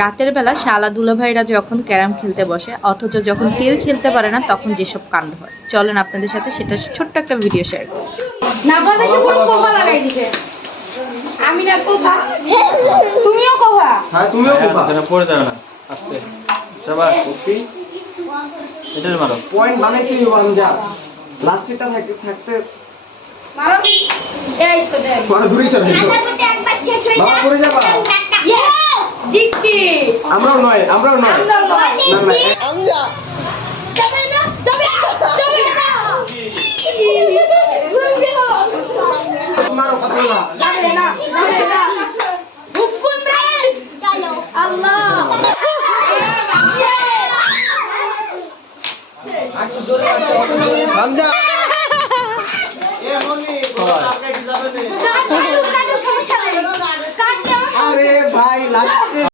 রাতের বেলা শালা দুলাভাইরা যখন ক্যারাম খেলতে বসে অথচ যখন কেউ খেলতে পারে না তখন যেসব কাণ্ড হয়, চলেন আপনাদের সাথে সেটা ছোট্ট একটা ভিডিও শেয়ার করি। না বলতে সে পুরো কোফা লাগাই দিছে। আমি না কোফা, তুমিও কোফা। হ্যাঁ তুমিও কোফা। এটা পড়ে যাবে না আস্তে সবাই ওকে এটার মারো পয়েন্ট বানাইতে হইব যা লাস্টটা থাকতে মারো এই তো দেখ বড় দূরে সরে বাবা পড়ে যাবা। ইয়েস জিতছি। আমরাও নয় না না আমরা যাবে না মারো কথা বলা যাবে না